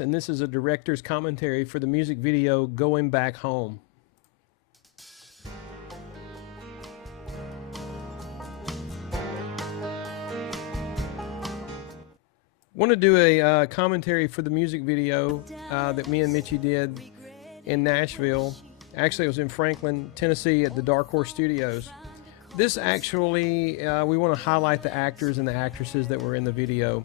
And this is a director's commentary for the music video Going Back Home. Want to do a commentary for the music video that me and Michi did in Nashville. Actually, it was in Franklin, Tennessee at the Dark Horse Studios. This actually, we want to highlight the actors and the actresses that were in the video.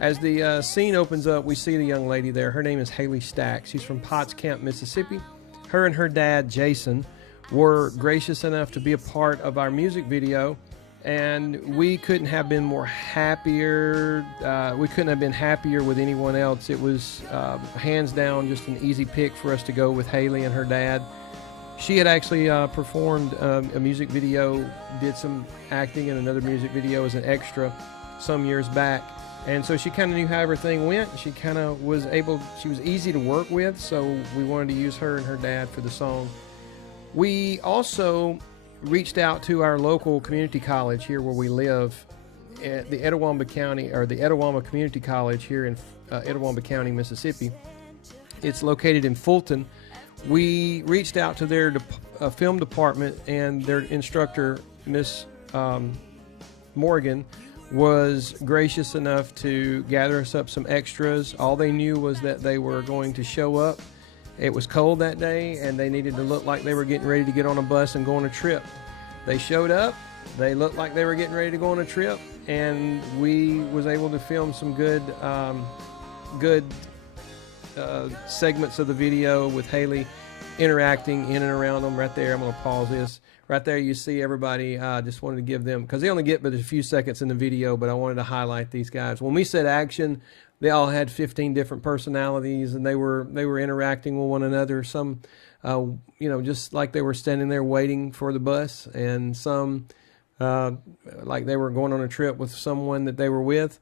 As the scene opens up, we see the young lady there. Her name is Haley Stacks. She's from Potts Camp, Mississippi. Her and her dad, Jason, were gracious enough to be a part of our music video, and we couldn't have been more happier. We couldn't have been happier with anyone else. It was hands down just an easy pick for us to go with Haley and her dad. She had actually performed a music video, did some acting in another music video as an extra some years back. And so she kind of knew how everything went. She kind of was she was easy to work with, so we wanted to use her and her dad for the song. We also reached out to our local community college here where we live, at the Etowah County, or the Etowah Community College here in Etowah County, Mississippi. It's located in Fulton. We reached out to their film department, and their instructor, Miss Morgan, was gracious enough to gather us up some extras. All they knew was that they were going to show up. It was cold that day, and they needed to look like they were getting ready to get on a bus and go on a trip. They showed up. They looked like they were getting ready to go on a trip, and we was able to film some good segments of the video with Haley interacting in and around them. Right there, I'm going to pause this. Right there you see everybody. Just wanted to give them, because they only get but a few seconds in the video, but I wanted to highlight these guys. When we said action, they all had 15 different personalities, and they were interacting with one another. Some just like they were standing there waiting for the bus, and some like they were going on a trip with someone that they were with.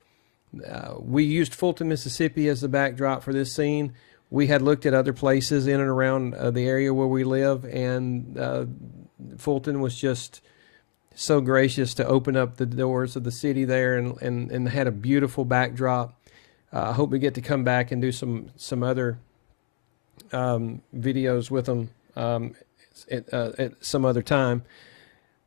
We used Fulton, Mississippi as the backdrop for this scene. We had looked at other places in and around the area where we live, and Fulton was just so gracious to open up the doors of the city there, and had a beautiful backdrop. I hope we get to come back and do some other videos with them at some other time.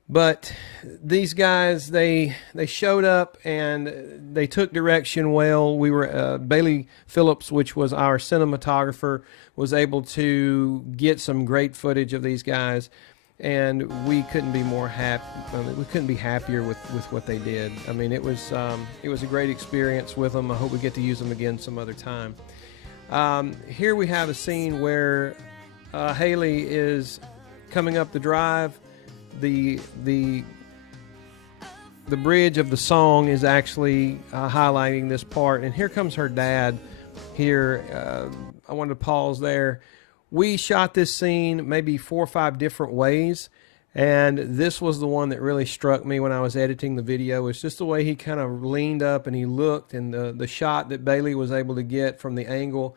But these guys, they showed up and they took direction well. We were Bailey Phillips, which was our cinematographer, was able to get some great footage of these guys, and we couldn't be more happy. We couldn't be happier with what they did. I mean, it was a great experience with them. I hope we get to use them again some other time. Here we have a scene where Haley is coming up the drive. The bridge of the song is actually highlighting this part, and here comes her dad. Here, I wanted to pause there. We shot this scene maybe 4 or 5 different ways, and this was the one that really struck me when I was editing the video. It's just the way he kind of leaned up and he looked, and the shot that Bailey was able to get from the angle.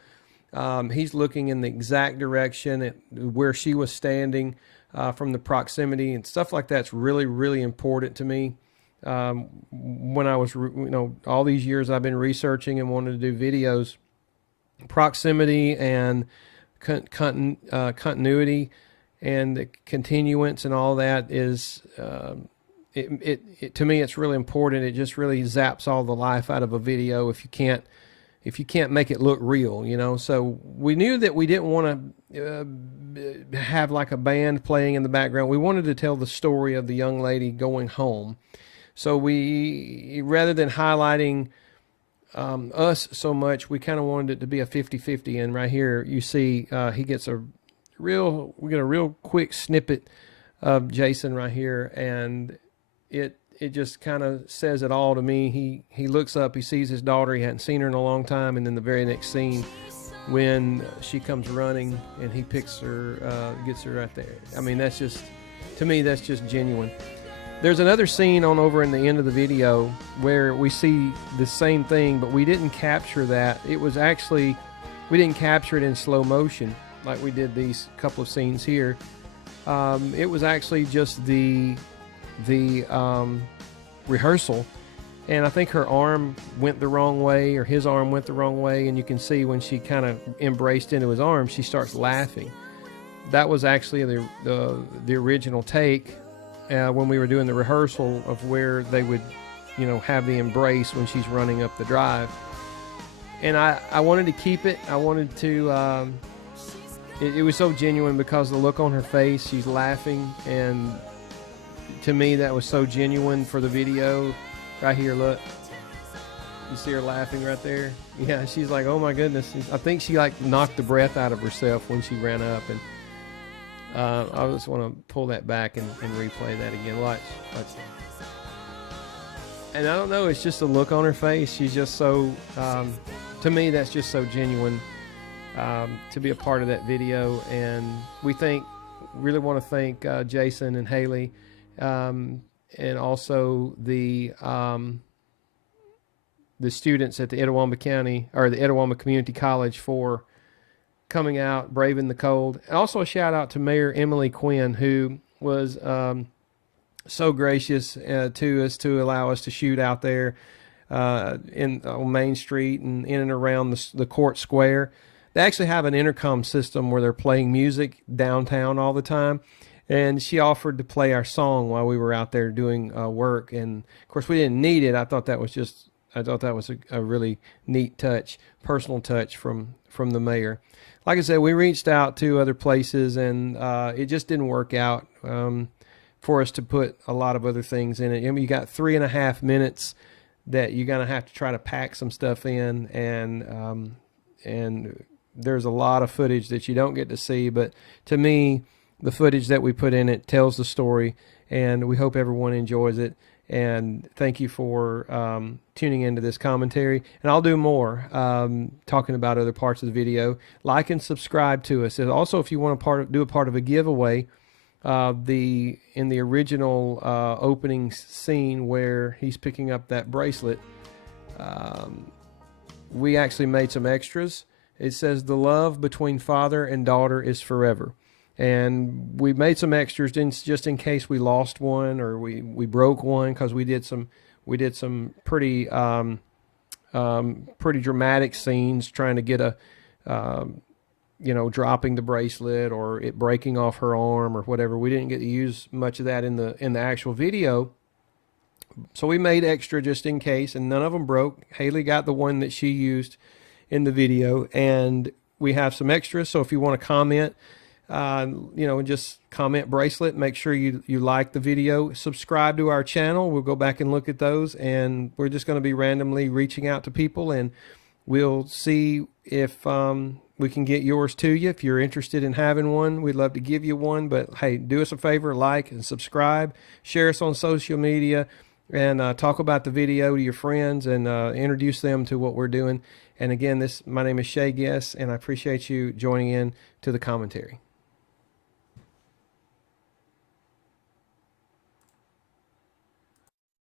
He's looking in the exact direction at where she was standing. From the proximity and stuff like that's really, really important to me. When I was, all these years I've been researching and wanted to do videos, proximity and continuity and the continuance and all that is, to me, it's really important. It just really zaps all the life out of a video if you can't make it look real, So we knew that we didn't want to have like a band playing in the background. We wanted to tell the story of the young lady going home. So we, rather than highlighting us so much, we kind of wanted it to be a 50-50. And right here, you see we get a real quick snippet of Jason right here, and it just kind of says it all to me. He looks up, he sees his daughter, he hadn't seen her in a long time, and then the very next scene when she comes running and he picks her, gets her right there. I mean, that's just, to me, that's just genuine. There's another scene on over in the end of the video where we see the same thing, but we didn't capture that. It was actually, we didn't capture it in slow motion like we did these couple of scenes here. It was actually just the rehearsal and I think her arm went the wrong way, or his arm went the wrong way, and you can see when she kind of embraced into his arms, she starts laughing. That was actually the original take when we were doing the rehearsal of where they would, have the embrace when she's running up the drive. And I wanted to keep it. I wanted to. It was so genuine because the look on her face, she's laughing, and to me that was so genuine for the video. Right here, look. You see her laughing right there? Yeah, she's like, oh my goodness. I think she like knocked the breath out of herself when she ran up. And I just want to pull that back and replay that again. Watch. And I don't know, it's just a look on her face. She's just so, to me, that's just so genuine to be a part of that video. And we really want to thank Jason and Haley, and also the students at the Etowah County, or the Etowah Community College, for coming out, braving the cold. And also a shout out to Mayor Emily Quinn, who was so gracious to us to allow us to shoot out there on Main Street and in and around the court square. They actually have an intercom system where they're playing music downtown all the time. And she offered to play our song while we were out there doing work. And of course, we didn't need it. I thought that was a really neat touch, personal touch from the mayor. Like I said, we reached out to other places, and it just didn't work out for us to put a lot of other things in it. I mean, you got 3.5 minutes that you're gonna have to try to pack some stuff in, and there's a lot of footage that you don't get to see. But to me, the footage that we put in it tells the story, and we hope everyone enjoys it. And thank you for tuning into this commentary. And I'll do more talking about other parts of the video. Like and subscribe to us. And also, if you want to do a part of a giveaway, in the original opening scene where he's picking up that bracelet, we actually made some extras. It says, "The love between father and daughter is forever." And we made some extras just in case we lost one or we broke one, because we did some pretty pretty dramatic scenes trying to get dropping the bracelet or it breaking off her arm or whatever. We didn't get to use much of that in the actual video, so we made extra just in case, and none of them broke. Haley got the one that she used in the video, and we have some extras. So if you want to comment, just comment bracelet. Make sure you like the video, subscribe to our channel. We'll go back and look at those, and we're just going to be randomly reaching out to people, and we'll see if we can get yours to you. If you're interested in having one, we'd love to give you one. But hey, do us a favor, like and subscribe, share us on social media, and talk about the video to your friends, and introduce them to what we're doing. And again, my name is Shay, and I appreciate you joining in to the commentary.